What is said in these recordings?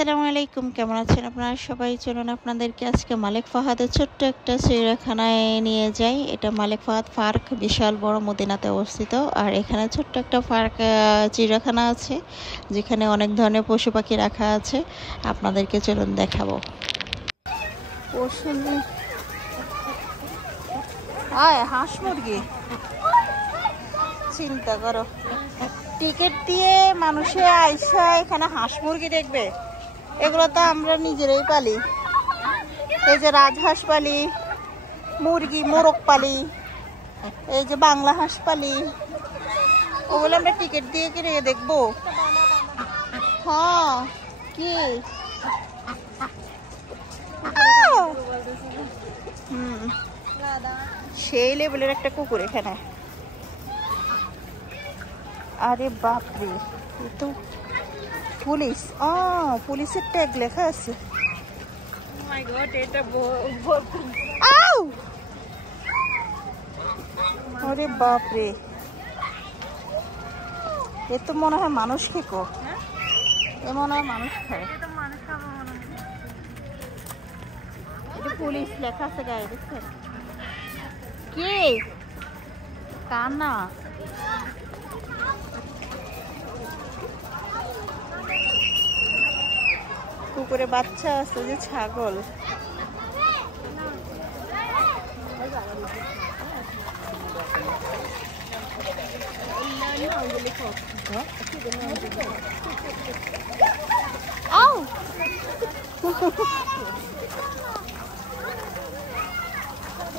আসসালামু আলাইকুম, কেমন আছেন আপনারা সবাই? চলুন আপনাদেরকে আজকে মালিক ফাহাদের ছোট্ট একটা চিড়িয়াখানায় নিয়ে যাই। এটা মালিক ফাহাদ পার্ক, বিশাল বড় মদিনাতে অবস্থিত। আর এখানে ছোট্ট একটা পার্ক চিড়িয়াখানা আছে, যেখানে অনেক ধরনের পশু পাখি রাখা আছে। আপনাদেরকে চলুন দেখাবো। হাঁস মুরগি, চিন্তা করো, টিকিট দিয়ে মানুষে আইসা এখানে হাঁস মুরগি দেখবে। এগুলো তো আমরা নিজেরাই পালি। এই যে রাজহাঁস পালি, মুরগি মোরগ পালি, এই যে বাংলা হাঁস পালি, ওগুলো আমরা টিকিট দিয়ে কিনে দেখবো। হ্যাঁ, কি সেই লেভেলের একটা কুকুর এখানে। আরে বাপরে, এ তো পুলিশ। পুলিশের ট্যাগ লেখা আছে। আরে বাপরে, এ তো মনে হয় মানুষ খেকো। এ মনে হয় মানুষ খায়। এটা পুলিশ লেখা আছে গায়ে, দেখছেন? কে কানা? কুকুরে বাচ্চা আছে, যে ছাগল।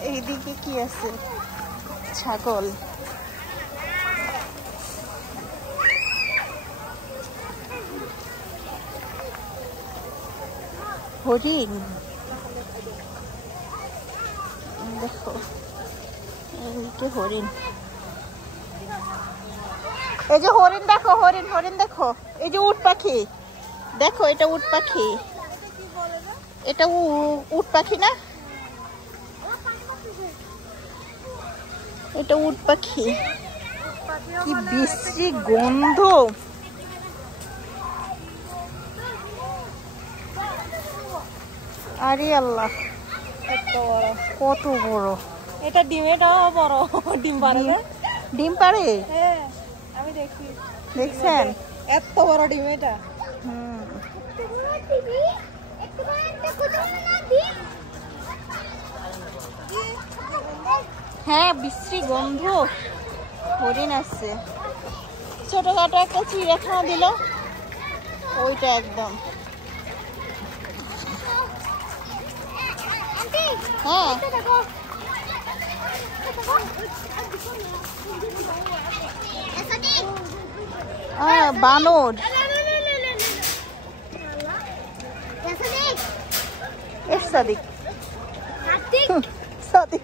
এইদিকে কি আছে? ছাগল। হরিণ, দেখো এইদিকে হরিণ। এই যে হরিণ দেখো, হরিণ হরিণ দেখো। এই যে উট পাখি দেখো, এটা উট পাখি। এটা উট পাখি না? এটা উট পাখি। কি বিশ্রী গন্ধ! আরে আল্লাহ, কত বড়! এটা ডিমেটাও বড়। ডিম পারে না? ডিম পারে? হ্যাঁ, আমি দেখি। দেখছেন এত বড় ডিম এটা। হ্যাঁ, বিশ্রী গন্ধ। হরিণ আছে। ছোটখাটো একটা চিড়িয়াখানা দিল, ওইটা একদম। হ্যাঁ, বানর। সাদিক, সাদিক।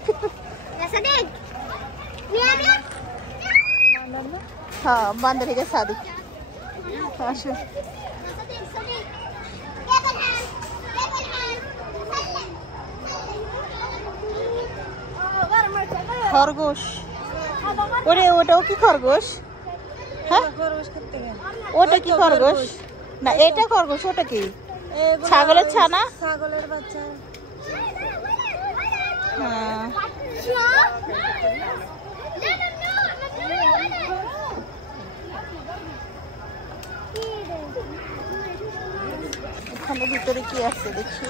হ্যাঁ, বান্দর থেকে সাদিক। আসো। খরগোশ। ওরে, ওটাও কি খরগোশ? হ্যাঁ, ওটা কি খরগোশ? না, এটা খরগোশ। ওটা কি? ছাগলের ছানা? ছাগলের বাচ্চা। হ্যাঁ, এখানে ভিতরে কি আছে দেখি।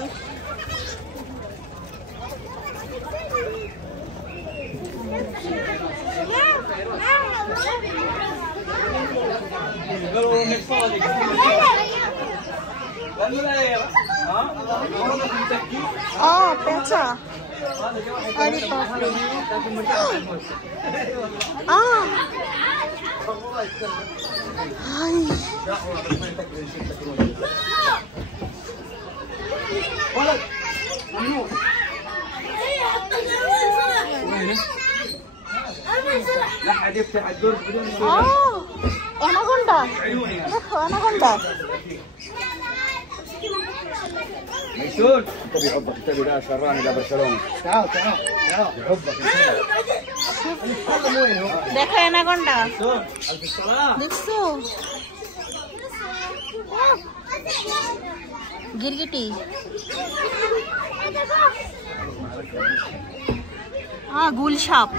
পেঁচা। আরে বাপরে। অ্যানাকোন্ডা, দেখো অ্যানাকোন্ডা। ميسون انت بيحبك، انت ده شراني ده برشلونه. تعال تعال تعال بيحبك. দেখো অ্যানাকোন্ডা, দেখছো? गिरगिटी गुलशाप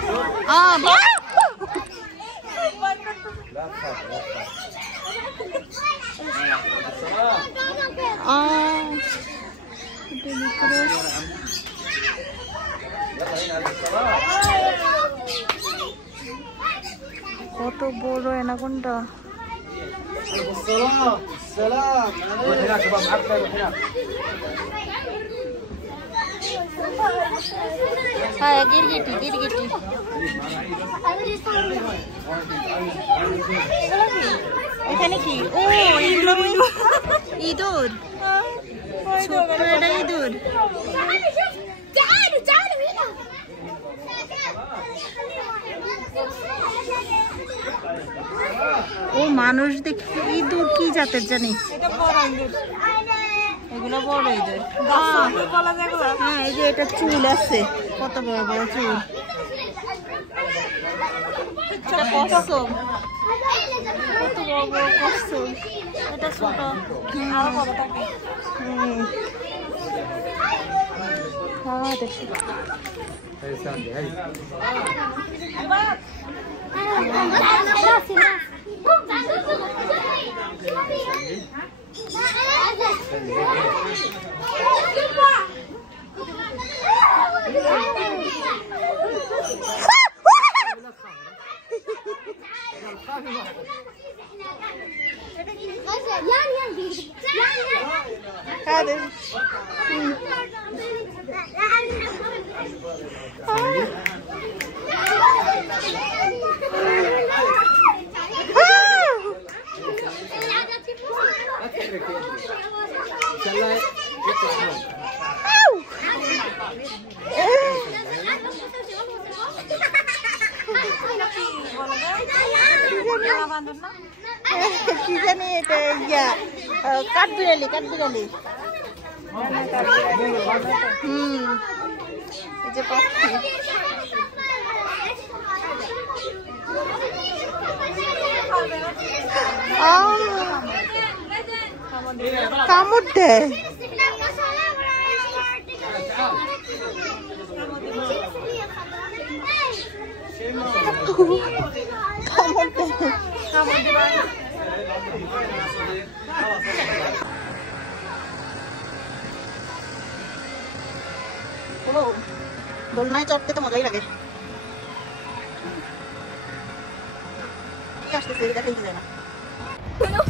কত বড় অ্যানাকোন্ডা হ্যাঁ গিরগিটি গিরগিটি এখানে কি ও ইঁদুর ইঁদুর ছোট্ট একটা ইঁদুর ও মানুষ দেখি ইঁদুর কি জাতের জানি এগুলো বড় ইঁদুর হ্যাঁ এই যে এটা চুল আছে কত বড় বড় চুল এটা কচ্ছপ কত বড় বড় কচ্ছপ এটা ছোট আরো বড় থাকে হ্যাঁ দেখি কি জানি এটা ইয়া কাঠবিড়ালি কাঠবিড়ালি এই যে পাখি কামড় দেয় দোলনায় চড়তে তো মজাই লাগে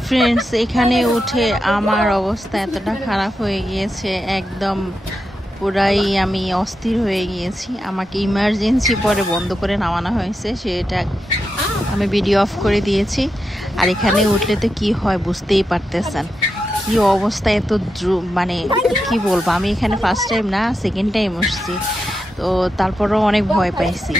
ফ্রেন্ডস এখানে উঠে আমার অবস্থা এতটা খারাপ হয়ে গিয়েছে একদম পুরাই আমি অস্থির হয়ে গিয়েছি আমাকে ইমার্জেন্সি পরে বন্ধ করে নামানো হয়েছে সেটা আমি ভিডিও অফ করে দিয়েছি আর এখানে উঠলে তো কি হয় বুঝতেই পারতেছেন কি অবস্থা এত মানে কি বলবো আমি এখানে ফার্স্ট টাইম না সেকেন্ড টাইম উঠছি তো তারপরেও অনেক ভয় পাইছি